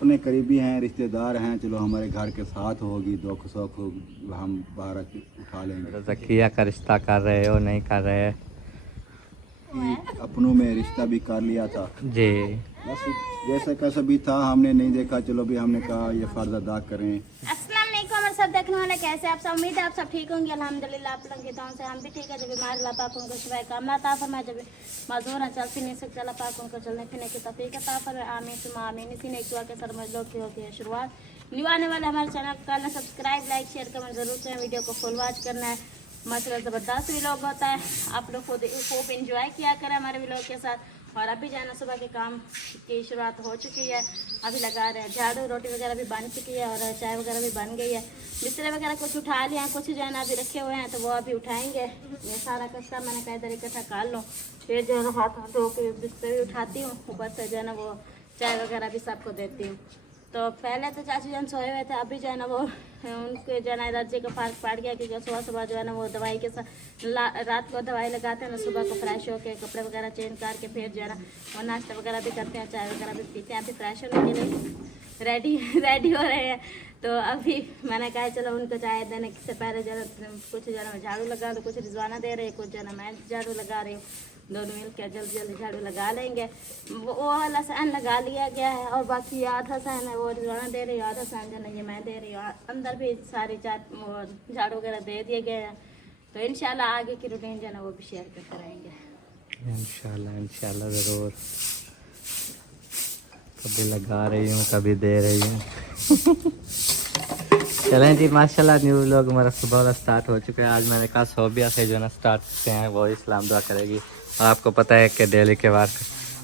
अपने करीबी हैं, रिश्तेदार हैं, चलो हमारे घर के साथ होगी, दुख सुख हम बाहर उठा लेंगे। ज़किया का रिश्ता कर रहे हो नहीं कर रहे? अपनों में रिश्ता भी कर लिया था जी। बस जैसा कैसा भी था, हमने नहीं देखा, चलो भी हमने कहा ये फ़र्ज अदा करें। अस्सलाम वालेकुम हमारे सब देखने वाले, कैसे आप सब? उम्मीद है आप सब ठीक होंगे। अल्हम्दुलिल्लाह आप लोगों की दुआ से हम भी ठीक है। जब बीमार अल्लाह पाक उनको शिफा कामना अता फरमाए, जब मजदूर हैं चलती नहीं सकते अल्लाह पाक उनको चलने फिरने की तौफीक अता फरमाए, आमीन सुम्मा आमीन। इसी ने एक दुआ के साथ मजदूर की होती है शुरुआत। न्यू आने वाले हमारे चैनल को करना सब्सक्राइब, लाइक, शेयर, कमेंट जरूर करें। वीडियो को फुल वॉच करना है, माशाल्लाह ज़बरदस्त व्लॉग होता है। आप लोग खुद खूब इंजॉय किया करें हमारे व्लॉग के साथ। और अभी जाना सुबह के काम की शुरुआत हो चुकी है, अभी लगा रहे हैं झाड़ू, रोटी वगैरह भी बन चुकी है और चाय वगैरह भी बन गई है। बिस्तर वगैरह कुछ उठा लिया हैं, कुछ जो है ना अभी रखे हुए हैं, तो वो अभी उठाएंगे। ये सारा कचरा मैंने कहा इधर इकट्ठा कर लो, फिर जो है ना हाथ धो के बिस्तर भी उठाती हूँ, ऊपर से जो है ना वो चाय वगैरह भी सबको देती हूँ। तो पहले तो चाची जन सोए हुए थे, अभी जो है ना वो उनके जो है ना एलर्जी का फर्क पड़ गया, क्योंकि सुबह सुबह जो है ना वो दवाई के साथ रात को दवाई लगाते हैं ना, सुबह को फ्रेश होके कपड़े वगैरह चेंज करके फिर जो है ना वो नाश्ता वगैरह भी करते हैं, चाय वगैरह भी पीते हैं। अभी फ्रेश होने के लिए रेडी हो रहे हैं। तो अभी मैंने कहा चलो उनको चाय देने से पहले जो है कुछ जो है ना झाड़ू लगा दो, कुछ रिजवाना दे रहे हैं, कुछ जो है ना मैं झाड़ू लगा रही हूँ, दोनों मिल के जल्दी जल्दी झाड़ू लगा लेंगे। वो वाला सहन लगा लिया गया है और बाकी आधा सहन है वो रिजवाना दे रही है, आधा सहन जो है ये मैं दे रही हूँ। अंदर भी सारी झाड़ू वगैरह दे दिए गए हैं, तो इंशाल्लाह आगे की रूटीन जो है ना वो भी शेयर करते रहेंगे इंशाल्लाह ज़रूर। कभी लगा रही हूँ कभी दे रही हूँ। चलें जी, माशाल्लाह न्यू व्लॉग हमारा सुबह वाला स्टार्ट हो चुका है। आज मैंने कहा सोबिया से जो है ना स्टार्ट करते हैं, वो इस्लाम दुआ करेगी। और आपको पता है कि डेली के वर्क,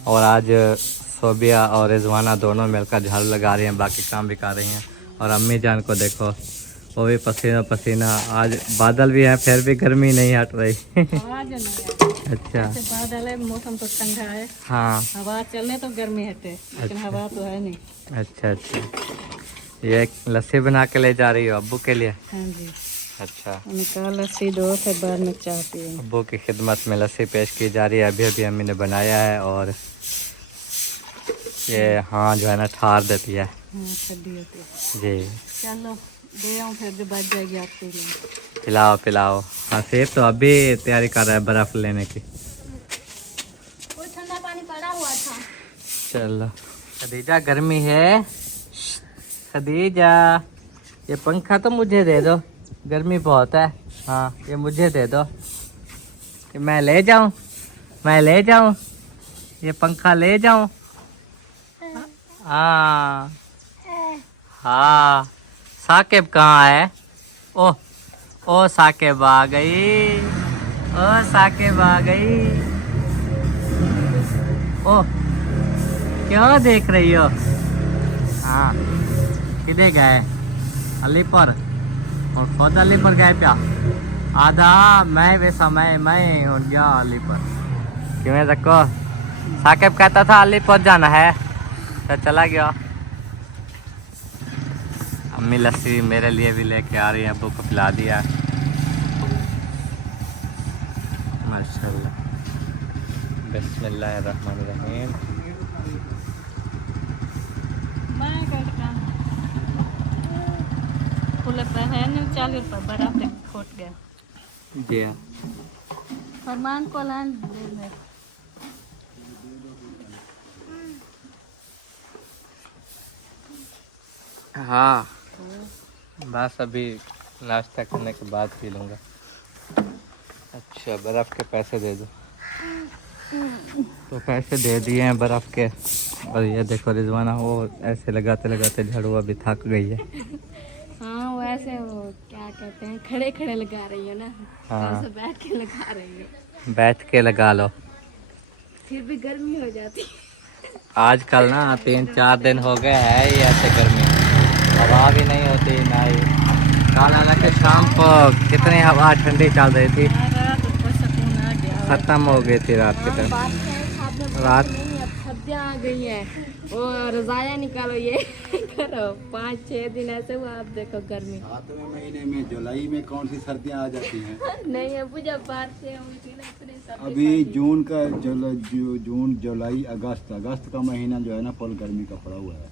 और आज सोबिया और रिजवाना दोनों मिलकर झाड़ू लगा रही हैं, बाकी काम भी कर रही हैं। और अम्मी जान को देखो, वो भी पसीना पसीना, आज बादल भी है फिर भी गर्मी नहीं हट रही। अच्छा, बादल है, मौसम तो ठंडा है। हाँ, हवा चले तो गर्मी हटे, लेकिन हवा तो है नहीं। अच्छा अच्छा। ये लस्सी बना के ले जा रही हो अब्बू के लिए? हाँ जी। अच्छा, कहा लस्सी दो, फिर बाद में चाय पिए। अब्बू की खिदमत में लस्सी पेश की जा रही है। अभी अभी अम्मी ने बनाया है और ये हाँ जो है ना ठार देती है। हाँ, ठंडी होती है। जी, चलो दे आऊँ, फिर जो बच जाएगी आप पी लेंगे। पिलाओ पिलाओ। हाँ, सेब तो अभी तैयारी कर रहा है बर्फ़ लेने की। कोई ठंडा पानी पड़ा हुआ था। चलो खदीजा, गर्मी है। खदीजा, ये पंखा तो मुझे दे दो, गर्मी बहुत है। हाँ, ये मुझे दे दो, कि मैं ले जाऊं, मैं ले जाऊं, ये पंखा ले जाऊं। हाँ हाँ, साकिब कहाँ है? ओ साकिब आ गई, ओ साकिब आ गई। ओ क्यों देख रही हो? हाँ, किधर गए? अली पर, और खुद अली पर गए क्या? आधा मैं वैसा मैं और गया अली पर। क्यों रखो? साकिब कहता था अली पर जाना है, तो चला गया। अम्मी लस्सी मेरे लिए भी लेके आ रही है, अब्बू को पिला दिया। माशाल्लाह, बिस्मिल्लाहिर्रहमानिर्रहीम। खुले पहन 40 रुपये बर्फ तक खोट गया। जी हाँ, फरमान को लान दे में। हाँ बस अभी नाश्ता करने के बाद पी लूँगा। अच्छा, बर्फ़ के पैसे दे दो। तो पैसे दे दिए हैं बर्फ़ के। और ये देखो रिजवाना, वो ऐसे लगाते लगाते झाड़ू अभी थक गई है। हाँ वैसे वो क्या कहते हैं, खड़े खड़े लगा रही है ना। हाँ, तो बैठ के लगा रही है, बैठ के लगा लो। फिर भी गर्मी हो जाती है। आजकल ना 3-4 दिन हो गए है ये ऐसे गर्मी, हवा भी नहीं होती ना ही। कल हालांकि शाम को कितनी हवा ठंडी चल रही थी, रात को सुकून आ गया। खत्म हो गई थी रात के टाइम। रात सर्दियाँ आ गई है, वो रजाया निकालो ये करो। 5-6 दिन ऐसे हुआ, आप देखो गर्मी। 7वें महीने में जुलाई में कौन सी सर्दियाँ आ जाती हैं? नहीं है, पूजा बारिशें हुई थी ना, इतनी सर्दी। अभी जून का जून जुलाई अगस्त का महीना जो है ना फुल गर्मी का पड़ा हुआ है।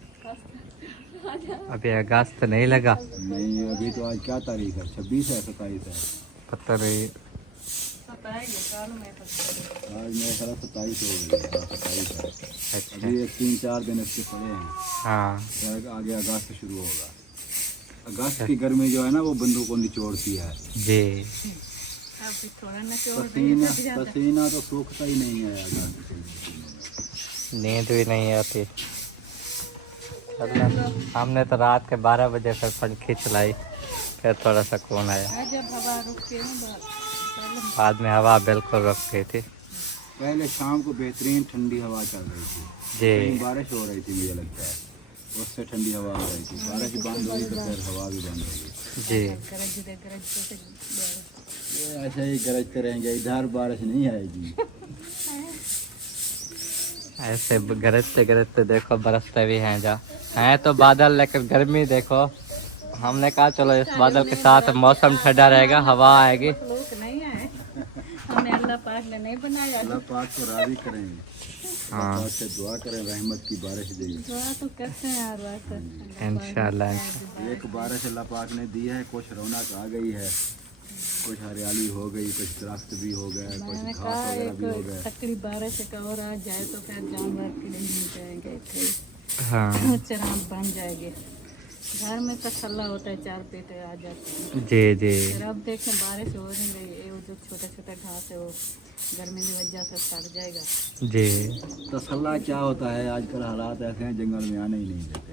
अभी अगस्त नहीं लगा। नहीं अभी तो आज क्या तारीख है? 26 है, 27 है। पता नहीं। आज मेरा ख्याल 27 हो गई। 27 है। अच्छा। अभी 3-4 दिन इसके पड़े हैं। हाँ फिर आगे अगस्त शुरू होगा। अगस्त की गर्मी जो है ना वो बंदों को निचोड़ती है। जी। पसीना तो सूखता ही नहीं है अगस्त के। नींद भी नहीं आती। हमने तो रात के 12 बजे फिर पंखी चलाई, फिर थोड़ा सुकून आया। बाद में हवा बिल्कुल रुक गई थी। पहले शाम को बेहतरीन ठंडी हवा चल रही थी। जी। कहीं बारिश हो रही थी मुझे लगता है, उससे ठंडी हवा आ रही थी। बारिश बंद हुई तो फिर हवा भी बंद हो गई। जी। ये ऐसे ही गरजते रहेंगे, इधर बारिश नहीं आएगी। ऐसे गरजते गरजते देखो बरसते भी हैं जा हैं तो बादल, लेकिन गर्मी देखो। हमने कहा चलो इस बादल के साथ मौसम ठंडा रहेगा, हवा आएगी। हमें अल्लाह पाक ने नहीं बनाया। अल्लाह पाक को राजी करेंगे। हाँ अल्लाह से दुआ करें रहमत की बारिश देगी। दुआ तो करते हैं हर वक्त। इंशाल्लाह। एक बारिश अल्लाह पाक ने दी है, कुछ रौनक आ गई है, कुछ हरियाली हो गई, कुछ दरख्त भी हो गए, कुछ मैंने घास कहा वगैरह भी हो एक गए। तकड़ी बारिश का और आ जाए तो फिर जानवर के लिए मिल जाएंगे, हाँ चराम बन जाएंगे। घर में तसल्ला होता है, 4 पेटे आ जाते हैं। जी जी। फिर अब देखें बारिश हो नहीं रही है, वो जो छोटा छोटा घास है वो गर्मी की वजह से सड़ जाएगा। जी। तसल्ला क्या होता है, आजकल हालात ऐसे हैं जंगल में आने ही नहीं देते।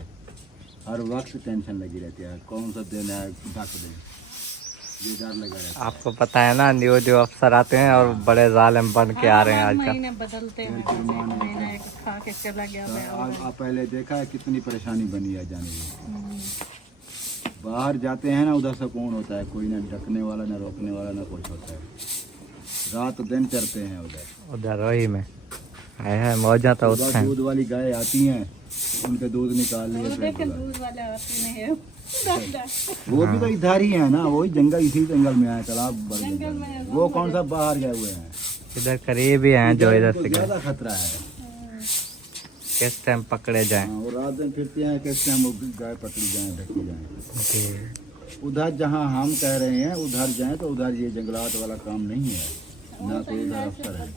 हर वक्त टेंशन लगी रहती है, कौन सा दिन है ढक दें, ये डर लगा रहता है। आपको पता है ना, न्यू न्यू अफसर आते हैं और बड़े जालिम बन के आ रहे हैं आजकल। महीने बदलते हैं, महीना एक खा के चला गया मैं और आप पहले देखा है कितनी परेशानी बनी है जाने की। बाहर जाते हैं ना, उधर सुकून होता है, कोई ना ढकने वाला ना रोकने वाला ना कुछ होता है। रात दिन चरते हैं उधर वही में है मौजा तो उधर उठे। दूध वाली गाय आती हैं, उनके दूध निकाल लिए फिर देखें बुला। दूध वाले आते नहीं है। वो भी तो इधर ही है ना, वही जंगल, इसी जंगल में है, तालाब बड़ जंगल में। वो कौन सा बाहर गए हुए हैं? इधर करीब ही हैं जो इधर उनको से गए। ज्यादा खतरा है। किस टाइम पकड़े जाएं। हाँ, वो रात दिन फिरते हैं, किस टाइम वो गाय पकड़ी जाए, ढकी जाए। जी। उधर जहाँ हम कह रहे हैं उधर जाएं तो उधर ये जंगलात वाला काम नहीं है ना, कोई उधर अफसर है।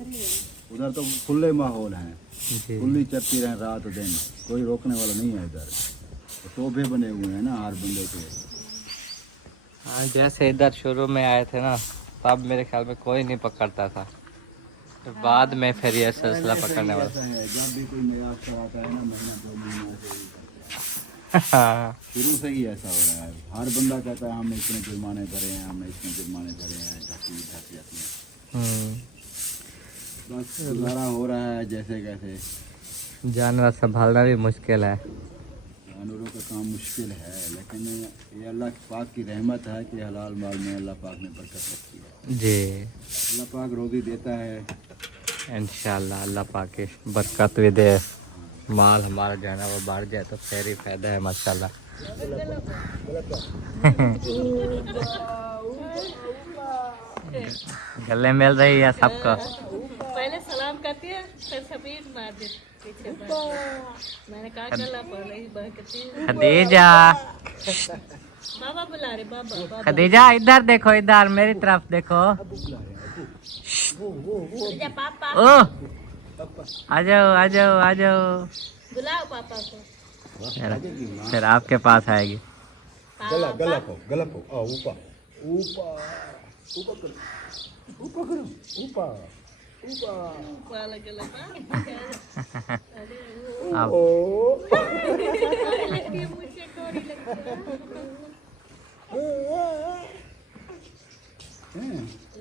उधर तो खुले माहौल हैं, जी। खुली चलती रहे रात दिन, कोई रोकने वाला नहीं है। इधर तोबे बने हुए हैं ना हर बंदे के। हाँ जैसे इधर शुरू में आए थे ना, तब मेरे ख्याल में कोई नहीं पकड़ता था, तो बाद में फिर ये सिलसिला पकड़ने वाला। ऐसा है, जब भी कोई नया अफसर आता है ना, महीना 2 महीना से हाँ शुरू से ही ऐसा हो रहा है। हर बंदा कहता है हमने इतने जुर्माने भरे हैं, हमने इतने जुर्माने भरे हैं, ढकी ढकी अपने। बस गुजारा हो रहा है जैसे कैसे। जानवर संभालना भी मुश्किल है। जानवरों का काम मुश्किल है, लेकिन ये अल्लाह पाक की रहमत है कि हलाल माल में अल्लाह पाक ने बरकत रखी है। जी। अल्लाह पाक रोज़ी देता है। इंशाल्लाह अल्लाह पाक की बरकत भी दे, माल हमारा जो है ना वो बढ़ जाए तो फिर ही फायदा है माशाल्लाह। गले मिल रही है सबको। पहले सलाम करती है, फिर सफेद मार देती पीछे। मैंने कहा गला पहले ही बरकती है। खदीजा, बाबा बुला रहे, बाबा। खदीजा इधर देखो, इधर मेरी तरफ देखो। पापा ओ आ जाओ आ जाओ आ जाओ। बुलाओ पापा को। फिर आपके पास आएगी। गला गला को आओ ऊपर ऊपर ऊपर करो, ऊपर करो, ऊपर ऊपर। वाला गला का। अब मुझे कोरी लगती है।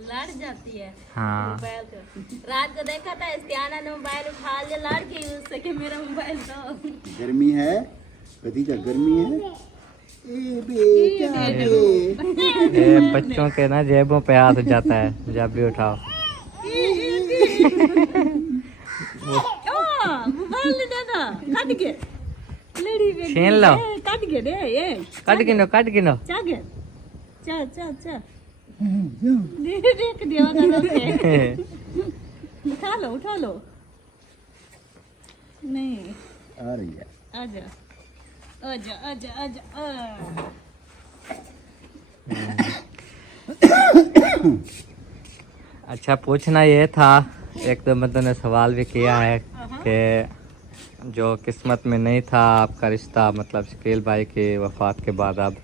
लड़ जाती है हाँ मोबाइल को। रात को देखा था इस्तियाना ने मोबाइल उठा लिया, लड़ गई उससे कि मेरा मोबाइल दो। गर्मी है भतीजा, गर्मी है। ये बच्चों के ना जेबों पे हाथ जाता है जब भी उठाओ। मोबाइल दे दो, कट के लड़ी में छीन लो, कट के दे ये काट गिनो काट गिनो। चागे चा चा चा देख दिया ना से। उठा लो नहीं आ रही है। आजा आजा आजा आजा अच्छा, पूछना ये था, एक तो मतलब ने सवाल भी किया है कि जो किस्मत में नहीं था आपका रिश्ता, मतलब शकील भाई की वफ़ात के बाद, अब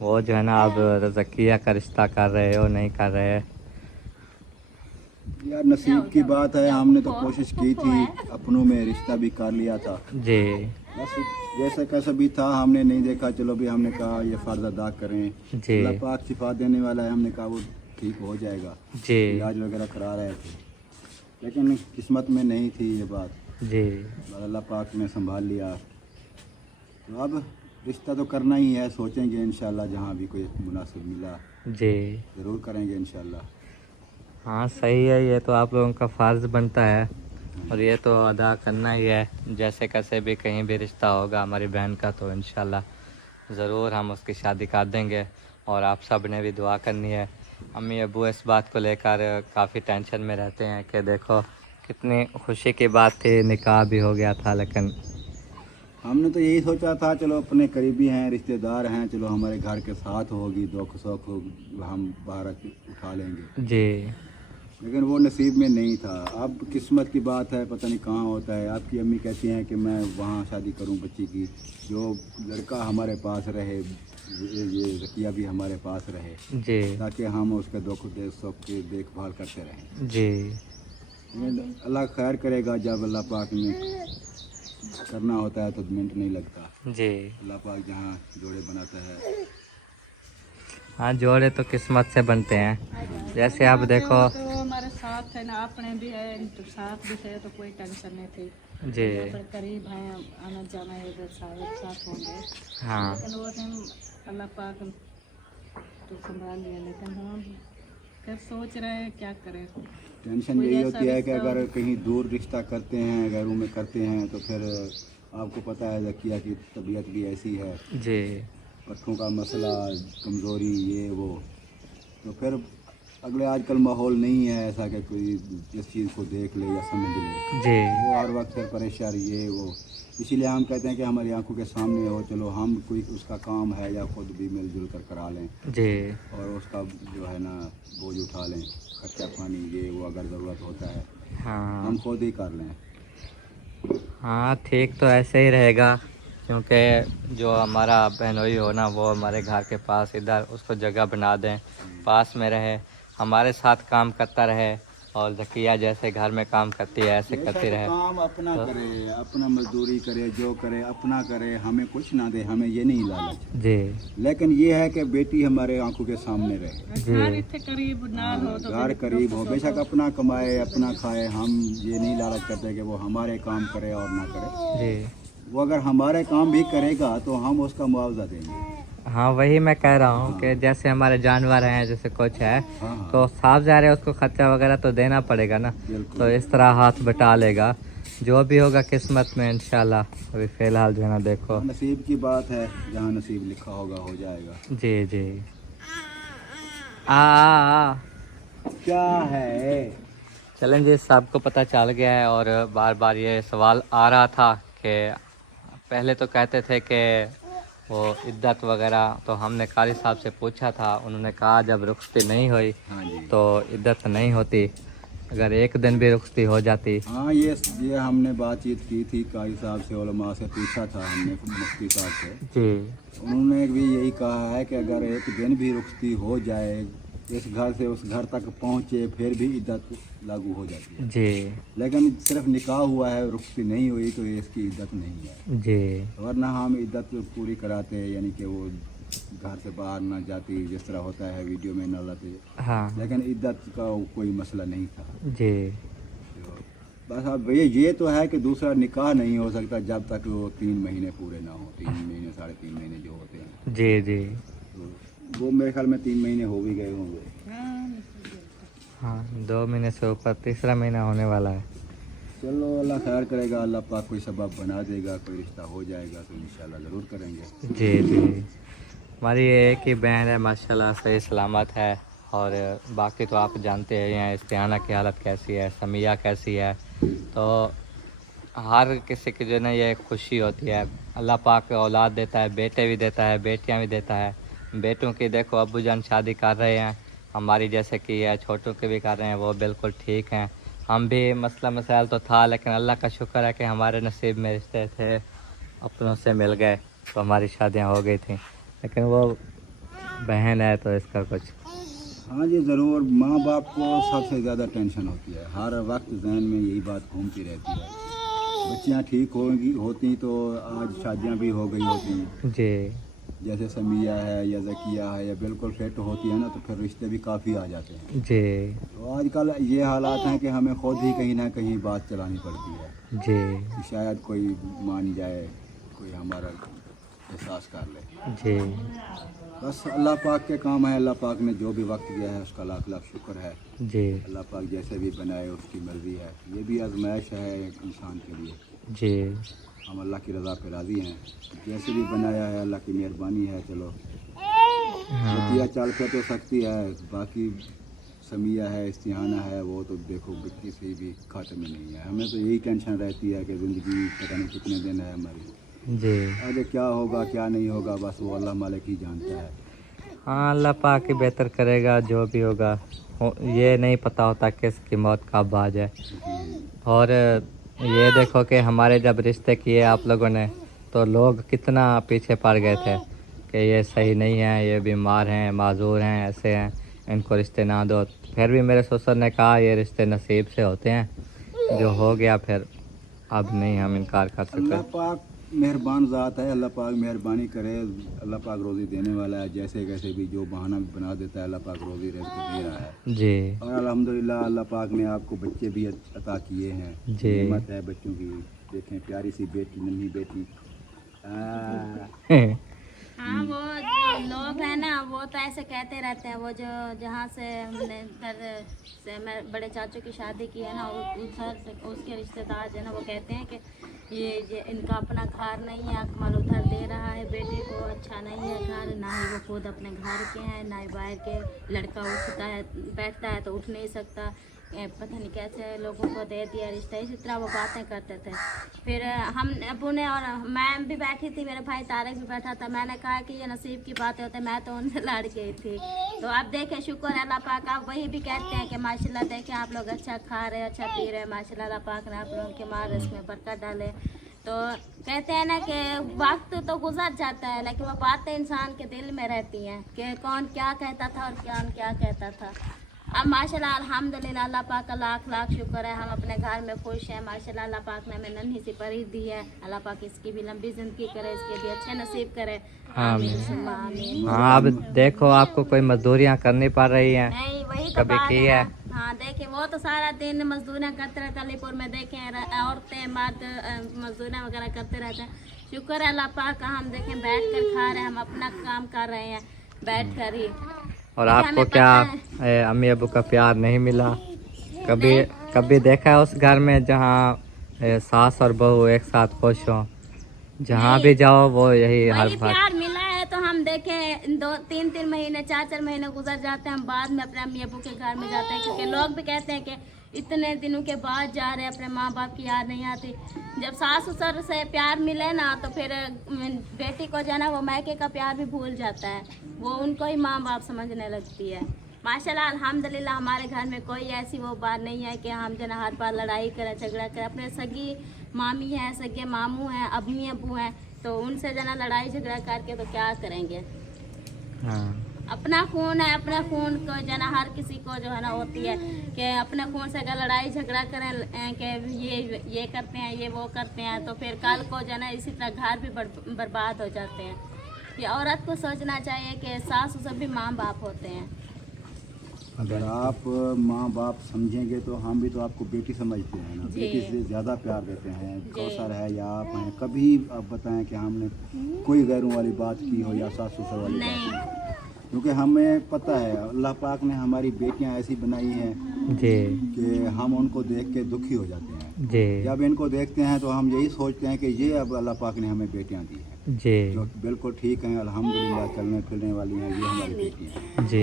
वो जो है ना अब रज़किया का रिश्ता कर रहे हो नहीं कर रहे? यार नसीब की बात है, हमने तो कोशिश की थी, अपनों में रिश्ता भी कर लिया था। जी बस जैसे कैसा भी था, हमने नहीं देखा, चलो भी हमने कहा ये फ़र्ज अदा करें, जी अल्लाह पाक शिफा देने वाला है, हमने कहा वो ठीक हो जाएगा। जी इलाज वगैरह करा रहे थे, लेकिन किस्मत में नहीं थी ये बात, जी अल्लाह पाक ने संभाल लिया। तो अब रिश्ता तो करना ही है, सोचेंगे इंशाल्लाह जहाँ भी कोई मुनासिब मिला जी। ज़रूर करेंगे इंशाल्लाह। हाँ सही है, ये तो आप लोगों का फ़र्ज़ बनता है और ये तो अदा करना ही है। जैसे कैसे भी कहीं भी रिश्ता होगा हमारी बहन का तो इंशाल्लाह ज़रूर हम उसकी शादी कर देंगे। और आप सब ने भी दुआ करनी है। अम्मी अबू इस बात को लेकर काफ़ी टेंशन में रहते हैं कि देखो कितनी खुशी की बात थी, निकाह भी हो गया था, लेकिन हमने तो यही सोचा था चलो अपने करीबी हैं, रिश्तेदार हैं, चलो हमारे घर के साथ होगी, दुख सुख हम बाहर उठा लेंगे, जी लेकिन वो नसीब में नहीं था। अब किस्मत की बात है, पता नहीं कहाँ होता है। आपकी अम्मी कहती हैं कि मैं वहाँ शादी करूँ बच्ची की, जो लड़का हमारे पास रहे, ये ज़किया भी हमारे पास रहे, जी ताकि हम उसके दुख सुख की देखभाल करते रहें। जी लेकिन अल्लाह खैर करेगा, जब अल्लाह पाक ने करना होता है तो मिनट नहीं लगता। जी। अल्लाह पाक जहाँ जोड़े बनाता है, हाँ जोड़े तो किस्मत से बनते हैं। जैसे आप देखो तो हमारे साथ है ना, अपने भी है, इनके साथ भी थे, तो कोई टेंशन नहीं थी। जी तो करीब हैं, आना जाना है, इधर साथ होंगे, हाँ लेकिन वो दिन अल्लाह पाक तो संभाल लिया। लेकिन हम फिर सोच रहे हैं क्या करें। टेंशन यही होती है कि अगर कहीं दूर रिश्ता करते हैं, घरों में करते हैं, तो फिर आपको पता है ज़किया की तबीयत भी ऐसी है, जी पट्ठों का मसला, कमज़ोरी, ये वो, तो फिर अगले आजकल माहौल नहीं है ऐसा कि कोई इस चीज़ को देख ले या समझ ले, जी वो हर वक्त फिर परेशान, ये वो। इसीलिए हम कहते हैं कि हमारी आंखों के सामने हो, चलो हम कोई उसका काम है या खुद भी मिलजुल कर करा लें जी और उसका जो है ना बोझ उठा लें, खर्चा पानी ये वो अगर ज़रूरत होता है हाँ हम खुद ही कर लें। हाँ ठीक तो ऐसे ही रहेगा, क्योंकि जो हमारा बहनोई हो ना वो हमारे घर के पास इधर उसको जगह बना दें, पास में रहे, हमारे साथ काम करता रहे और ज़किया जैसे घर में काम करती है ऐसे बेशक करती रहे। काम अपना करे, अपना मजदूरी करे, जो करे अपना करे, हमें कुछ ना दे, हमें ये नहीं लालच, जी लेकिन ये है कि बेटी हमारे आंखों के सामने रहे, घर जी इतने करीब ना हो तो घर करीब हो, बेशक अपना कमाए अपना खाए, हम ये नहीं लालच करते कि वो हमारे काम करे और ना करे। जी वो अगर हमारे काम भी करेगा तो हम उसका मुआवजा देंगे। हाँ वही मैं कह रहा हूँ कि जैसे हमारे जानवर हैं, जैसे कुछ है हाँ तो साफ जा रहे उसको खर्चा वगैरह तो देना पड़ेगा ना, बिल्कुल। तो इस तरह हाथ बटा लेगा, जो भी होगा किस्मत में इंशाल्लाह। अभी फ़िलहाल जो है ना देखो, नसीब की बात है, जहाँ नसीब लिखा होगा हो जाएगा। जी जी आ क्या है, चलें जी, सबको पता चल गया है और बार बार ये सवाल आ रहा था कि पहले तो कहते थे कि वो इद्दत वगैरह, तो हमने कारी साहब से पूछा था, उन्होंने कहा जब रुखसती नहीं हुई हाँ जी, तो इद्दत नहीं होती, अगर एक दिन भी रुखसती हो जाती। हाँ ये हमने बातचीत की थी कारी साहब से, उलमा से पूछा था हमने, मुफ्ती साहब से, जी उन्होंने भी यही कहा है कि अगर एक दिन भी रुखसती हो जाए, इस घर से उस घर तक पहुँचे, फिर भी इद्दत लागू हो जाती है। जी लेकिन सिर्फ निकाह हुआ है, रुखसती नहीं हुई तो ये इसकी इद्दत नहीं है, जी वरना हम इद्दत पूरी कराते, यानी कि वो घर से बाहर ना जाती, जिस तरह होता है वीडियो में न लाते, हाँ लेकिन इद्दत का कोई मसला नहीं था। जी तो बस अब ये तो है कि दूसरा निकाह नहीं हो सकता जब तक वो 3 महीने पूरे ना हो, 3 महीने 3.5 महीने जो होते हैं, जी जी तो वो मेरे ख्याल में 3 महीने हो भी गए होंगे। हाँ 2 महीने से ऊपर तीसरा महीना होने वाला है। चलो अल्लाह खैर करेगा, अल्लाह पाक कोई सबब बना देगा, कोई रिश्ता हो जाएगा तो इंशाल्लाह ज़रूर करेंगे। जी जी हमारी ये एक ही बहन है माशाल्लाह, सही सलामत है, और बाकी तो आप जानते हैं इस्तियाना की हालत कैसी है, समिया कैसी है, तो हर किसी की जो ना ये खुशी होती है। अल्लाह पाक औलाद देता है, बेटे भी देता है, बेटियां भी देता है। बेटों की देखो अब्बू जान शादी कर रहे हैं, हमारी जैसे कि है, छोटों के भी कर रहे हैं, वो बिल्कुल ठीक हैं। हम भी मसला मसाइल तो था, लेकिन अल्लाह का शुक्र है कि हमारे नसीब में रिश्ते थे, अपनों से मिल गए तो हमारी शादियां हो गई थी। लेकिन वो बहन है तो इसका कुछ। हाँ जी ज़रूर, माँ बाप को सबसे ज़्यादा टेंशन होती है, हर वक्त जहन में यही बात घूमती रहती है। बच्चियाँ ठीक होती तो आज शादियाँ भी हो गई होती। जी जैसे समिया है या ज़किया है या बिल्कुल फिट होती है ना, तो फिर रिश्ते भी काफ़ी आ जाते हैं। जी तो आजकल ये हालात हैं कि हमें खुद ही कहीं ना कहीं बात चलानी पड़ती है जी कि शायद कोई मान जाए, कोई हमारा एहसास कर ले। जी बस अल्लाह पाक के काम है, अल्लाह पाक ने जो भी वक्त दिया है उसका लाख लाख शुक्र है। जी अल्लाह पाक जैसे भी बनाए उसकी मर्ज़ी है, ये भी आजमाइश है एक इंसान के लिए। जी हम अल्लाह की रज़ा पे राज़ी हैं, जैसे भी बनाया है अल्लाह की मेहरबानी है। चलो बच्चियाँ चल के तो सकती है, बाकी समिया है, इस्तिहाना है, वो तो देखो बच्ची से भी खाते में नहीं है। हमें तो यही टेंशन रहती है कि ज़िंदगी पता नहीं कितने दिन है हमारी, जी आगे क्या होगा क्या नहीं होगा, बस वो अल्लाह मालिक ही जानता है। हाँ, अल्लाह पाक ही बेहतर करेगा जो भी होगा। ये नहीं पता होता किसकी मौत कब आ जाए। और ये देखो कि हमारे जब रिश्ते किए आप लोगों ने, तो लोग कितना पीछे पड़ गए थे कि ये सही नहीं है, ये बीमार हैं, माजूर हैं, ऐसे हैं, इनको रिश्ते ना दो। फिर भी मेरे ससुर ने कहा ये रिश्ते नसीब से होते हैं, जो हो गया फिर अब नहीं हम इनकार कर अल्लाह सकते। पाक मेहरबान ज़ात है, अल्लाह पाक मेहरबानी करे। अल्लाह पाक रोज़ी देने वाला है, जैसे कैसे भी जो बहाना भी बना देता है अल्लाह पाक रोज़ी रिज़्क़ दे रहा है। जी और अल्हम्दुलिल्लाह अल्लाह पाक ने आपको बच्चे भी अता किए हैं, जी। नेमत है बच्चों की। देखें प्यारी सी बेटी, नन्ही बेटी। हाँ, वो जो लोग हैं ना वो तो ऐसे कहते रहते हैं, वो जो जहाँ से हमने घर से मैं बड़े चाचू की शादी की है ना, उधर से उसके रिश्तेदार जो है ना वो कहते हैं कि ये इनका अपना घर नहीं है, अकमल उधर दे रहा है बेटे को, अच्छा नहीं है घर, ना ही वो खुद अपने घर के हैं, ना ही बाहर के। लड़का उठता है बैठता है तो उठ नहीं सकता, पता नहीं कैसे लोगों को दे दिया रिश्ता, इसी तरह वो बातें करते थे। फिर हम अबू ने और मैं भी बैठी थी, मेरा भाई तारक भी बैठा था, मैंने कहा कि ये नसीब की बातें होते, मैं तो उनसे लड़ गई थी। तो आप देखें, शुक्र है अल्लाह पाक, आप वही भी कहते हैं कि माशाल्लाह देखें आप लोग अच्छा खा रहे, अच्छा पी रहे, माशाल्लाह अल्लाह पाक ने आप लोगों के माँ रस्म में बरकत डाले। तो कहते हैं ना कि वक्त तो गुजर जाता है, लेकिन वो बातें इंसान के दिल में रहती हैं कि कौन क्या कहता था और कौन क्या कहता था। अब माशाल्लाह अल्हम्दुलिल्लाह अल्लाह पाक का लाख लाख शुक्र है, हम अपने घर में खुश हैं। माशाल्लाह अल्लाह पाक ने हमें नन्ही सी परी दी है, अल्लाह पाक इसकी भी लंबी ज़िंदगी करे, इसके भी अच्छे नसीब करे। आमीन सुम्मा आमीन। हाँ, अब देखो आपको कोई मजदूरियाँ करनी पड़ रही हैं, नहीं वही तो कभी बात की है है? ना। हाँ देखें, वो तो सारा दिन मजदूरियाँ करते रहते हैं अलीपुर में, देखें औरतें मर्द मजदूरियाँ वगैरह करते रहते हैं। शुक्र है अल्लाह पाक का, हम देखें बैठ कर खा रहे हैं, हम अपना काम कर रहे हैं बैठ कर ही। और आपको क्या अम्मी अबू का प्यार नहीं मिला? कभी कभी देखा है उस घर में जहाँ सास और बहू एक साथ खुश हो? जहाँ भी जाओ वो यही हर वही बात। प्यार मिला है तो हम देखें 2-3 महीने 4 महीने गुजर जाते हैं, हम बाद में अपने अम्मी अबू के घर में जाते हैं, क्योंकि लोग भी कहते हैं कि इतने दिनों के बाद जा रहे हैं, अपने माँ बाप की याद नहीं आती। जब सास ससुर से प्यार मिले ना तो फिर बेटी को जो है ना वो मायके का प्यार भी भूल जाता है, वो उनको ही माँ बाप समझने लगती है। माशाल्लाह अल्हम्दुलिल्लाह हमारे घर में कोई ऐसी वो बात नहीं है कि हम जो ना हर बार लड़ाई करें झगड़ा करें। अपने सगी मामी हैं, सगे मामू हैं, अम्मी अबू हैं, तो उनसे जो ना लड़ाई झगड़ा करके तो क्या करेंगे। हाँ अपना खून है, अपने खून को जो ना हर किसी को जो है ना होती है कि अपने खून से अगर लड़ाई झगड़ा करें कि ये करते हैं ये वो करते हैं, तो फिर कल को जो ना इसी तरह घर भी बर्बाद हो जाते हैं। ये औरत को सोचना चाहिए कि सास ससुर भी माँ बाप होते हैं। अगर आप माँ बाप समझेंगे तो हम भी तो आपको बेटी समझते हैं ना, जी। बेटी से ज़्यादा प्यार देते हैं। कौसर है या आप हैं, कभी आप बताएं कि हमने कोई गैरों वाली बात की हो या सास ससुर वाली बात नहीं की? क्योंकि हमें पता है अल्लाह पाक ने हमारी बेटियां ऐसी बनाई हैं जी कि हम उनको देख के दुखी हो जाते हैं। जी जब इनको देखते हैं तो हम यही सोचते हैं कि ये अब अल्लाह पाक ने हमें बेटियां दी हैं। जी जो बिल्कुल ठीक हैं, अल्हम्दुलिल्लाह, चलने फिरने वाली हैं, ये हमारी बेटियाँ हैं। जी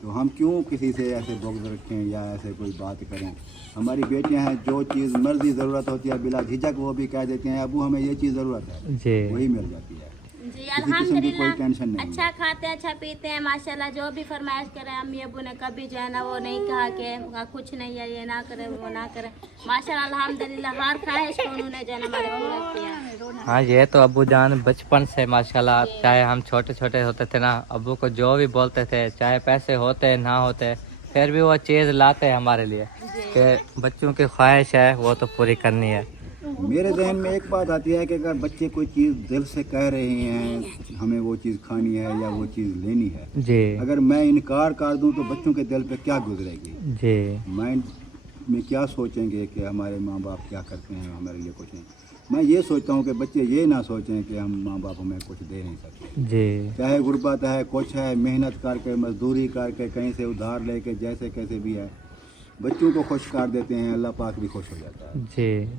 तो हम क्यों किसी से ऐसे बुग़्ज़ रखें या ऐसे कोई बात करें। हमारी बेटियां हैं, जो चीज़ मर्जी ज़रूरत होती है बिला झिझक वो भी कह देते हैं अबू हमें ये चीज़ ज़रूरत है, जी वही मिल जाती है। जी किसी किस्म की कोई अल्हम्दुलिल्लाह, टेंशन नहीं अच्छा खाते हैं, अच्छा पीते हैं माशाल्लाह। जो भी फरमाइश करें अम्मी अबू ने कभी जो है ना वो नहीं कहा कि कुछ नहीं है, ये ना करें वो ना करें। माशाल्लाह अल्हम्दुलिल्लाह हर ख्वाहिश को उन्होंने जो है ना हमारे पूरा किया। हाँ, ये तो अब्बू जान बचपन से माशाल्लाह, चाहे हम छोटे छोटे होते थे ना, अब्बू को जो भी बोलते थे, चाहे पैसे होते ना होते, फिर भी वो चीज़ लाते हैं हमारे लिए कि बच्चों की ख्वाहिश है वो तो पूरी करनी है। मेरे जहन में एक बात आती है कि अगर बच्चे कोई चीज़ दिल से कह रहे हैं हमें वो चीज़ खानी है या वो चीज़ लेनी है, जी अगर मैं इनकार कर दूं तो बच्चों के दिल पे क्या गुजरेगी, जी माइंड में क्या सोचेंगे कि हमारे माँ बाप क्या करते हैं हमारे लिए कुछ नहीं। मैं ये सोचता हूँ कि बच्चे ये ना सोचें कि हम माँ बाप हमें कुछ दे नहीं सकते, जी चाहे गुर्बत है कुछ है, मेहनत करके मजदूरी करके कहीं से उधार लेके जैसे कैसे भी है बच्चों को खुश कर देते हैं, अल्लाह पाक भी खुश हो जाता है। जी।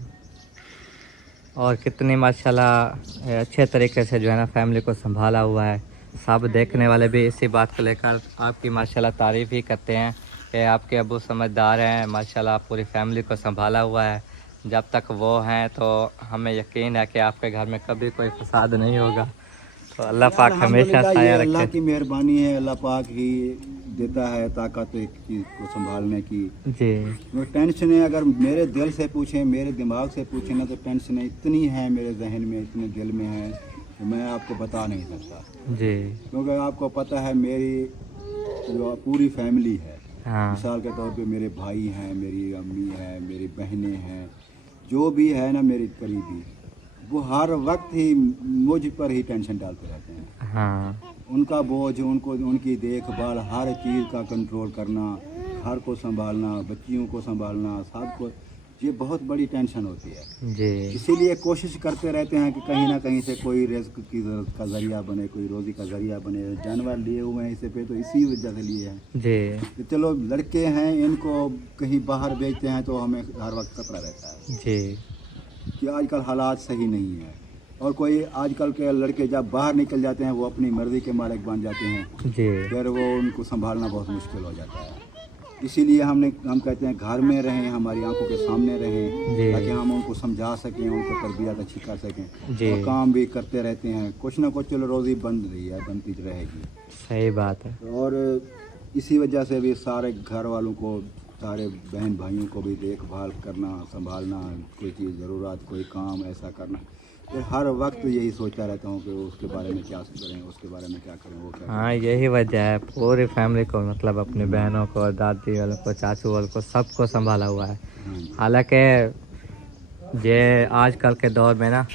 और कितनी माशाल्लाह अच्छे तरीके से जो है ना फैमिली को संभाला हुआ है। सब देखने वाले भी इसी बात को लेकर आपकी माशाल्लाह तारीफ़ ही करते हैं कि आपके अब्बू समझदार हैं, माशाल्लाह पूरी फैमिली को संभाला हुआ है। जब तक वो हैं तो हमें यकीन है कि आपके घर में कभी कोई फसाद नहीं होगा। तो अल्लाह पाक हमेशा अल्हम्दुलिल्लाह, ये साया अल्लाह रखे। की मेहरबानी है, अल्लाह पाक ही देता है ताकत एक चीज़ को संभालने की। जी वो टेंशन है, अगर मेरे दिल से पूछें, मेरे दिमाग से पूछें ना, तो टेंशन इतनी है मेरे जहन में, इतने दिल में है कि मैं आपको बता नहीं सकता। जी क्योंकि आपको पता है मेरी जो पूरी फैमिली है, हाँ मिसाल के तौर पे मेरे भाई हैं, मेरी अम्मी है, मेरी बहनें हैं, जो भी है ना मेरी करीबी, वो हर वक्त ही मुझ पर ही टेंशन डालते रहते हैं। हाँ उनका बोझ, उनको उनकी देखभाल, हर चीज़ का कंट्रोल करना, घर को संभालना, बच्चियों को संभालना, सबको, ये बहुत बड़ी टेंशन होती है। जी इसीलिए कोशिश करते रहते हैं कि कहीं ना कहीं से कोई रिस्क की का ज़रिया बने, कोई रोज़ी का ज़रिया बने। जानवर लिए हुए हैं इसे पे तो इसी वजह से लिए हैं जी कि चलो लड़के हैं, इनको कहीं बाहर भेजते हैं तो हमें हर वक्त खतरा रहता है जी कि आजकल हालात सही नहीं है। और कोई आजकल के लड़के जब बाहर निकल जाते हैं वो अपनी मर्ज़ी के मालिक बन जाते हैं, जी फिर वो उनको संभालना बहुत मुश्किल हो जाता है। इसीलिए हम कहते हैं घर में रहें, हमारी आंखों के सामने रहें, जी। ताकि हम उनको समझा सकें, उनको तरबियत अच्छी कर सकें। जी। और काम भी करते रहते हैं, कुछ ना कुछ चलो रोज़ी बन रही है, बनती रहेगी। सही बात है। और इसी वजह से भी सारे घर वालों को, सारे बहन भाइयों को भी देखभाल करना, संभालना, कोई चीज़ ज़रूरत, कोई काम ऐसा करना, फिर हर वक्त यही सोचता रहता हूँ कि उसके बारे में क्या करें, उसके बारे में क्या करें, वो क्या करें। हाँ, यही वजह है, पूरी फैमिली को, मतलब अपनी बहनों को, दादी वालों को, चाचू वालों को, सबको संभाला हुआ है। हाँ जी। हालांकि ये आजकल के दौर में ना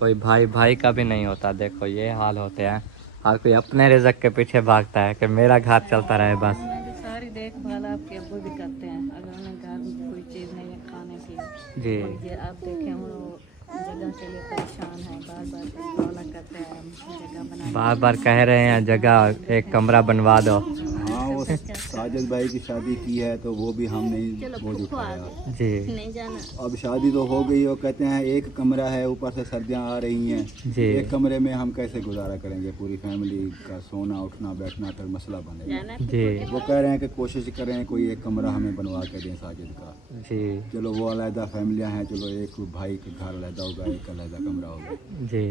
कोई भाई भाई का भी नहीं होता। देखो ये हाल होते हैं, हर कोई अपने रिज़्क़ के पीछे भागता है कि मेरा घर चलता रहे बस। मेरी सारी देखभाल आपके अब्बू भी करते हैं। अगर उन्हें घर में कोई चीज़ नहीं है खाने की, जी और ये आप देखें वो जगह के लिए परेशान है, बार बार रौला करते हैं जगह बना। बार बार कह रहे हैं जगह, एक कमरा बनवा दो। हाँ, वो साजिद भाई की शादी की है तो वो भी हमने बोझ उठाया। जी नहीं जाना। अब शादी तो हो गई, वो कहते हैं एक कमरा है, ऊपर से सर्दियाँ आ रही हैं, जी एक कमरे में हम कैसे गुजारा करेंगे, पूरी फैमिली का सोना उठना बैठना फिर मसला बनेगा। जाना। जी वो कह रहे हैं कि कोशिश करें कोई एक कमरा हमें बनवा के दें साजिद का। जी चलो वो अलहदा फैमिलियाँ हैं, चलो एक भाई का घर अलहदा होगा, एक अलहदा कमरा होगा। जी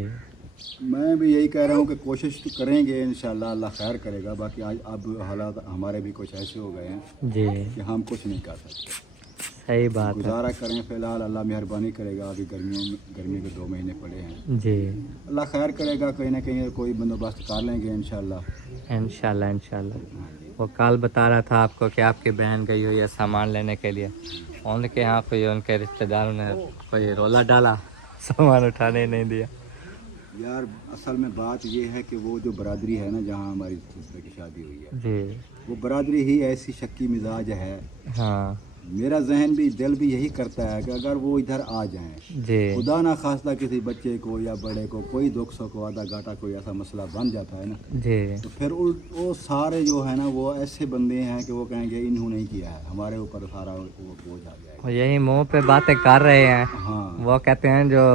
मैं भी यही कह रहा हूँ कि कोशिश तो करेंगे, इंशाल्लाह अल्लाह खैर करेगा। बाकी आज अब हालात हमारे भी कुछ ऐसे हो गए हैं जी कि हम कुछ नहीं कर सकते। सही बात है। गुजारा करें, फिलहाल अल्लाह मेहरबानी करेगा। अभी गर्मी के 2 महीने पड़े हैं, जी अल्लाह खैर करेगा, कहीं ना कहीं कोई बंदोबस्त कर लेंगे इंशाल्लाह। इंशाल्लाह इंशाल्लाह। वो कल बता रहा था आपको कि आपकी बहन गई हुई है सामान लेने के लिए, उनके यहाँ कोई उनके रिश्तेदारों ने कोई रोला डाला, सामान उठाने ही नहीं दिया। यार असल में बात ये है कि वो जो बरादरी है ना, जहाँ हमारी सिस्टर की शादी हुई है, जी वो बरादरी ही ऐसी शक्की मिजाज है हाँ मेरा जहन भी दिल भी यही करता है कि अगर वो इधर आ जाएं, जी खुदा ना खास्ता किसी बच्चे को या बड़े को कोई दुख सुख वादा घाटा कोई ऐसा मसला बन जाता है ना, जी तो फिर वो सारे जो है ना वो ऐसे बंदे हैं कि वो कहेंगे इन्होंने नहीं किया है, हमारे ऊपर सारा वो बोझ आ जाएगा। वो यही मुंह पे बातें कर रहे हैं। हाँ वो कहते हैं जो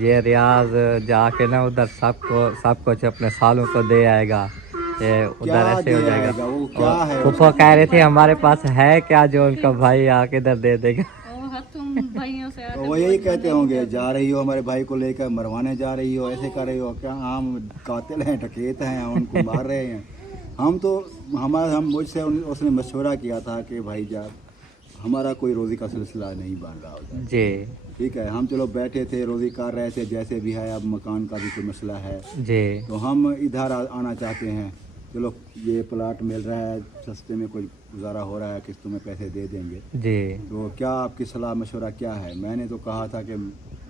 ये रियाज जाके ना उधर सब कुछ अपने सालों को दे आएगा, ये उधर क्या ऐसे हो दे जाएगा। आएगा, वो क्या है फूफो कह रहे थे हमारे पास है क्या जो उनका भाई आके इधर दे देगा। वो है तुम भाइयों से तो वो यही कहते होंगे, जा रही हो हमारे भाई को लेकर मरवाने जा रही हो, ऐसे कर रही हो, क्या हम कातिल हैं, डकैत हैं, हम उनको मार रहे हैं। हम मुझसे उसने मशवरा किया था कि भाई जान हमारा कोई रोज़ी का सिलसिला नहीं बन रहा होता, जी ठीक है, हम चलो बैठे थे रोज़ी कर रहे थे जैसे भी है, अब मकान का भी कोई मसला है जी तो हम इधर आना चाहते हैं, चलो ये प्लाट मिल रहा है सस्ते में, कोई गुजारा हो रहा है, किस्तों में पैसे दे देंगे, जी तो क्या आपकी सलाह मशवरा क्या है। मैंने तो कहा था कि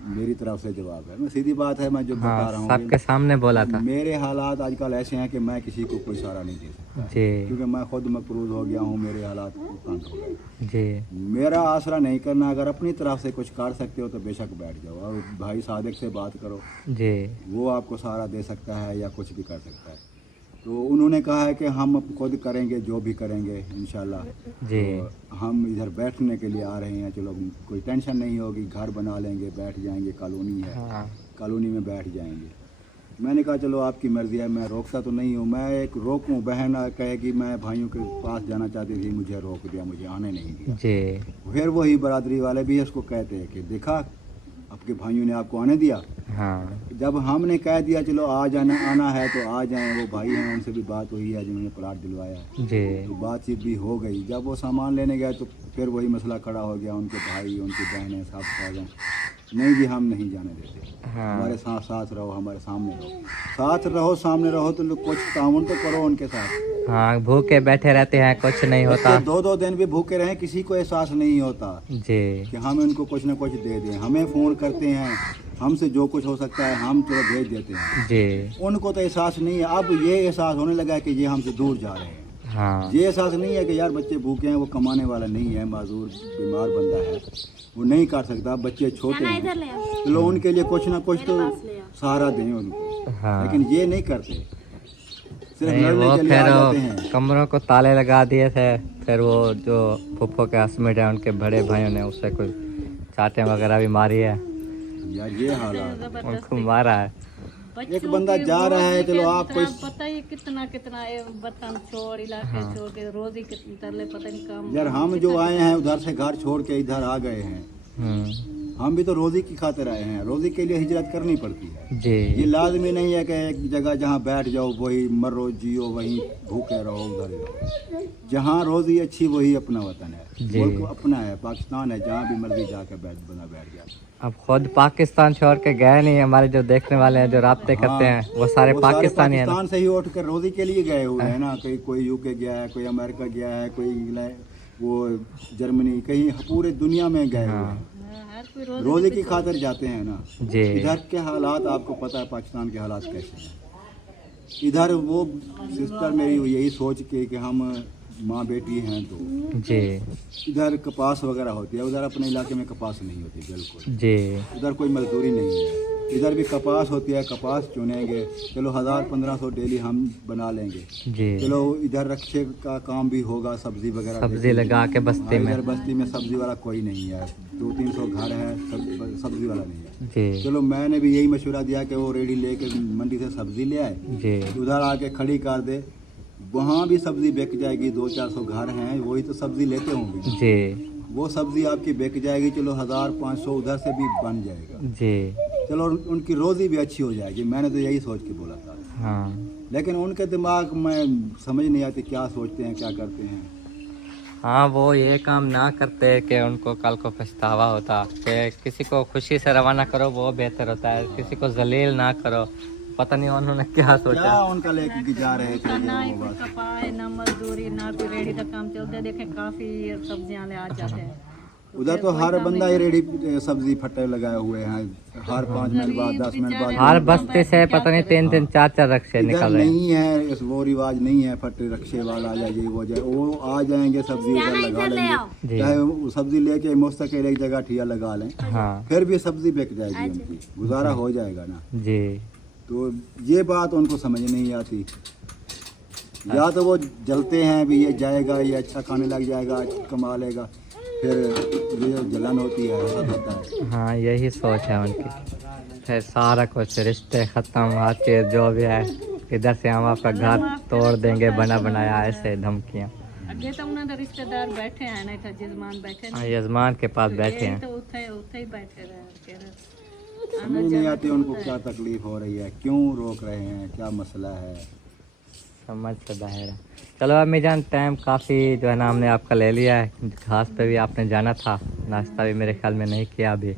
मेरी तरफ से जवाब है, मैं सीधी बात है, मैं जो बता रहा हाँ हूँ सबके सामने बोला था। मेरे हालात आजकल ऐसे हैं कि मैं किसी को कोई सहारा नहीं दे सकता, जी क्योंकि मैं खुद मकरूज हो गया हूँ, मेरे हालात तंग हो गए। जी मेरा आसरा नहीं करना, अगर अपनी तरफ से कुछ कर सकते हो तो बेशक बैठ जाओ और भाई सादिक से बात करो, जी वो आपको सहारा दे सकता है या कुछ भी कर सकता है। तो उन्होंने कहा है कि हम खुद करेंगे जो भी करेंगे इंशाल्लाह। जी तो हम इधर बैठने के लिए आ रहे हैं, चलो कोई टेंशन नहीं होगी, घर बना लेंगे, बैठ जाएंगे, कॉलोनी है, हाँ कॉलोनी में बैठ जाएंगे। मैंने कहा चलो आपकी मर्जी है, मैं रोकता तो नहीं हूँ, मैं एक रोकूँ, बहन कहे कि मैं भाइयों के पास जाना चाहती थी, मुझे रोक दिया, मुझे आने नहीं दिया। जी फिर वही बरादरी वाले भी इसको कहते हैं कि देखा आपके भाइयों ने आपको आने दिया, हाँ जब हमने कह दिया चलो आ जाना आना है तो आ जाएं, वो भाई हैं उनसे भी बात हुई है जिन्होंने प्लाट दिलवाया है, जी तो बातचीत भी हो गई। जब वो सामान लेने गए तो फिर वही मसला खड़ा हो गया, उनके भाई उनकी बहनें सब आ जाएं, नहीं जी हम नहीं जाने देते, हाँ हमारे साथ साथ रहो, हमारे सामने रहो, साथ रहो, सामने रहो, तो लोग कुछ ताउन तो करो उनके साथ। हाँ भूखे बैठे रहते हैं, कुछ नहीं होता। दो दो दिन भी भूखे रहें, किसी को एहसास नहीं होता जी कि हम इनको कुछ ना कुछ दे दें। हमें फ़ोन करते हैं, हमसे जो कुछ हो सकता है हम चलो भेज देते हैं, जी उनको तो एहसास नहीं है। अब ये एहसास होने लगा है कि ये हमसे दूर जा रहे हैं, हाँ ये एहसास नहीं है कि यार बच्चे भूखे हैं, वो कमाने वाला नहीं है, माजूर बीमार बंदा है, वो नहीं कर सकता, बच्चे छोटे हैं, इधर ले आओ, चलो उनके लिए कुछ ना कुछ तो सहारा दें उनको, हाँ लेकिन ये नहीं करते, सिर्फ नहीं लड़ने वो के लिए आ जाते फिर हैं। कमरों को ताले लगा दिए थे, फिर वो जो फूफो के हस्बैंड है उनके बड़े भाइयों ने उससे कोई चाटे वगैरह भी मारी है, यार ये हालात, उनको मारा है। एक बंदा जा रहा है, चलो आप कोई पता ही कितना कितना ये वतन छोड़ इलाके छोड़ के रोजी कितनी तरले पता नहीं काम। यार हम जो आए हैं उधर से घर छोड़ के इधर आ गए हैं, हम भी तो रोजी की खातिर आए हैं, रोजी के लिए हिजरत करनी पड़ती है। जी ये लाजमी नहीं है कि एक जगह जहाँ बैठ जाओ वही मरो जियो वहीं भूखे रहो, उधर ही रहो। जहाँ रोजी अच्छी वही अपना वतन है, जी। मुल्क अपना है, पाकिस्तान है, जहाँ भी मर्जी जाकर बंदा बैठ जाए। अब खुद पाकिस्तान छोड़ के गए नहीं, हमारे जो देखने वाले हैं जो राब्ते करते हैं वो सारे वो पाकिस्तानी है ना। पाकिस्तान से ही उठ कर रोजी के लिए गए हुए हैं ना, कोई यूके गया है, कोई अमेरिका गया है, कोई इंग्लैंड, वो जर्मनी, कहीं पूरे दुनिया में गए हुए हैं, हर कोई रोजी की खातिर जाते हैं ना। जी इधर के हालात आपको पता है, पाकिस्तान के हालात कैसे हैं। इधर वो सिस्टर मेरी यही सोच के कि हम माँ बेटी हैं, तो जी इधर कपास वगैरह होती है, उधर अपने इलाके में कपास नहीं होती बिल्कुल, जी उधर कोई मजदूरी नहीं है, इधर भी कपास होती है, कपास चुनेंगे, चलो 1000-1500 डेली हम बना लेंगे, जी चलो इधर रक्षे का काम भी होगा, सब्जी वगैरह सब्जी लगा के बस्ती में। इधर बस्ती में सब्जी वाला कोई नहीं है, 200-300 घर है, सब्जी वाला नहीं है। जी चलो मैंने भी यही मशवरा दिया कि वो रेडी लेके मंडी से सब्जी ले आए, जी उधर आके खड़ी कर दे, वहाँ भी सब्जी बिक जाएगी, 200-400 घर हैं, वही तो सब्जी लेते होंगे, जी वो सब्जी आपकी बिक जाएगी, चलो 1000-500 उधर से भी बन जाएगा, जी चलो उनकी रोज़ी भी अच्छी हो जाएगी। मैंने तो यही सोच के बोला था, हाँ लेकिन उनके दिमाग में समझ नहीं आती क्या सोचते हैं, क्या करते हैं। हाँ वो ये काम ना करते कि उनको कल को पछतावा होता, कि किसी को खुशी से रवाना करो वो बेहतर होता है, किसी को जलील ना करो। पता नहीं उन्होंने क्या सोचा। क्या उनका लेके जा रहे थे ना ही वो कोई बस। कपास ना मजदूरी ना कोई रेडी का काम चलते, देखे काफी सब्जियां ले आ जाते हैं, उधर तो हर बंदा ही रेडी सब्जी फट्टे लगाए हुए हैं, हर 5 मिनट बाद 10 मिनट बाद। हर बस्ते से पता नहीं 3-3 4-4 रक्शे इधर निकल रहे हैं। नहीं है इस वो रिवाज नहीं है, फट्टे रक्शे वाला आ जाए वो जाए, वो आ जाएंगे सब्जी उधर लगा लेंगे, जी। चाहे वो सब्जी लेके मुस्तकिल एक जगह ठिया लगा लें, हाँ फिर भी सब्जी बिक जाएगी उनकी, गुजारा हो जाएगा ना। जी। तो ये बात उनको समझ नहीं आती, या तो वो जलते हैं भी ये जाएगा, ये अच्छा खाने लग जाएगा, कमा लेगा, फिर ये जलन होती है, ऐसा होता है। हाँ यही सोच है उनकी, फिर सारा कुछ रिश्ते ख़त्म, हर चीज़ जो भी है, इधर से हम आपका घर तोड़ देंगे, बना बनाया, ऐसे धमकियाँ। अगे तो उन्होंने रिश्तेदार बैठे हैं, नहीं था जजमान बैठे हाँ यजमान के पास बैठे हैं। तो उठे उठे ही बैठे रहे। समझ नहीं आती उनको क्या तकलीफ हो रही है, क्यों रोक रहे हैं, क्या मसला है। समझ से बाहर है। चलो अम्मी जान, टाइम काफ़ी जो है ना हमने आपका ले लिया है, घास पे भी आपने जाना था, नाश्ता भी मेरे ख्याल में नहीं किया अभी।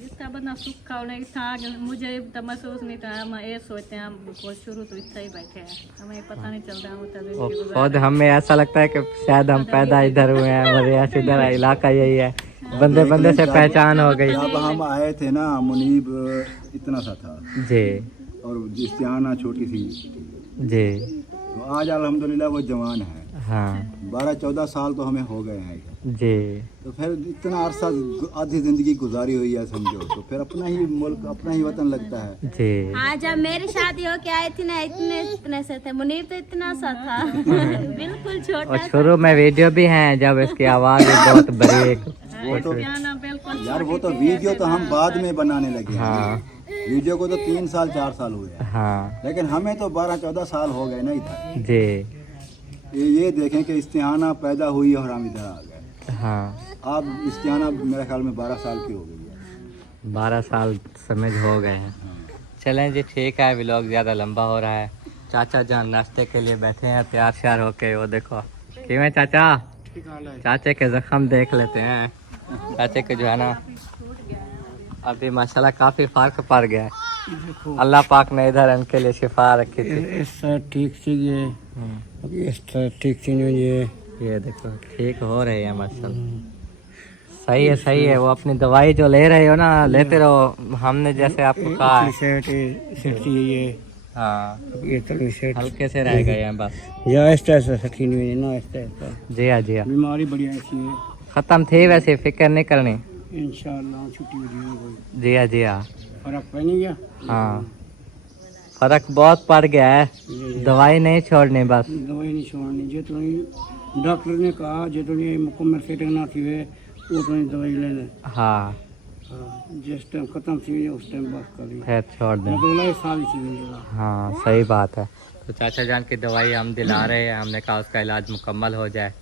जिसका बंदा सुख खा नहीं था, मुझे तो महसूस नहीं था, हम ये सोचते हैं हम शुरू तो इतना ही बैठे हैं, हमें पता नहीं चल रहा होता। खुद हमें ऐसा लगता है कि शायद हम पैदा इधर हुए हैं, हमारे ऐसे इधर इलाका यही है, बंदे बंदे से पहचान हो गई। जब हम आए थे ना, मुनीब इतना सा था जी और इस्तिहाना छोटी सी, जी। तो आज अल्हम्दुलिल्लाह वो जवान है। हाँ 12-14 साल तो हमें हो गए हैं, जी। तो फिर इतना अरसा आधी जिंदगी गुजारी हुई है समझो, तो फिर अपना ही मुल्क अपना ही वतन लगता है। जी हाँ, जब मेरी शादी हो के आई थी ना, इतने से थे, मुनीब तो इतना सा था बिल्कुल और छोटा। शुरू में वीडियो भी हैं जब इसकी आवाज़ भी बहुत बारीक। वो तो बिल्कुल यार वो तो वीडियो तो हम बाद में बनाने लगे। हाँ वीडियो को तो 3 साल 4 साल हुए हैं, हाँ लेकिन हमें तो 12-14 साल हो गए ना इधर। जी। ये देखें कि इस्तिहाना पैदा हुई और हम इधर आ गए। हाँ अब इस्तिहाना मेरे ख्याल में 12 साल की हो गई है। 12 साल समझ हो गए हैं। चलें जी ठीक है, व्लॉग ज़्यादा लंबा हो रहा है। चाचा जान नाश्ते के लिए बैठे हैं तैयार श्यार होके, वो देखो किवें चाचा, चाचे के जख्म देख लेते हैं। चाचे के जो है ना अभी माशाल्लाह काफ़ी फ़र्क पड़ गया है, अल्लाह पाक ने इधर इनके लिए शिफा रखी थी। इस तरह ठीक सी ये, अभी इस तरह ठीक सी नहीं ये देखो ठीक हो रही है माशाल्लाह। सही है सही है। वो अपनी दवाई जो ले रहे हो ना, लेते रहो, हमने जैसे आपको कहा है। ये हाँ ये तो सेट हल्के से रह गए हैं बस। या इस तरह से सकी नहीं है ना, इस तरह से जी हाँ जी हाँ, बीमारी बड़ी ऐसी है। ख़त्म थी वैसे, फिक्र नहीं करनी। इंशाल्लाह छुट्टी हो जाएगी, कोई जी हाँ जी हाँ फर्क पड़ नहीं गया। हाँ फर्क बहुत पड़ गया है, दवाई नहीं छोड़नी बस। दवाई नहीं छोड़नी, जो तो डॉक्टर ने कहा जो तो मुकम्मल सेटिंग ना थी वे वो तो दवाई लेने। हाँ जिस टाइम खत्म थी उस टाइम बस कर दी, फिर छोड़ दें। मतलब सारी चीज़ें। हाँ सही बात है। तो चाचा जान की दवाई हम दिला रहे हैं, हमने कहा उसका इलाज मुकम्मल हो जाए,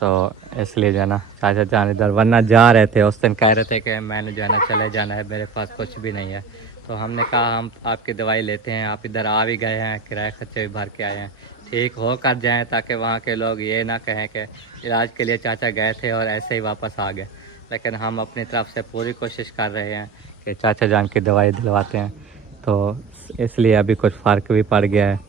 तो इसलिए जो है ना चाचा जान इधर, वरना जा रहे थे उस दिन, कह रहे थे कि मैंने जो है ना चले जाना है, मेरे पास कुछ भी नहीं है। तो हमने कहा हम आपकी दवाई लेते हैं, आप इधर आ भी गए हैं, किराए खर्चे भी भर के आए हैं, ठीक हो कर जाएँ, ताकि वहाँ के लोग ये ना कहें कि इलाज के लिए चाचा गए थे और ऐसे ही वापस आ गए। लेकिन हम अपनी तरफ से पूरी कोशिश कर रहे हैं कि चाचा जान की दवाई दिलवाते हैं, तो इसलिए अभी कुछ फ़र्क भी पड़ गया है।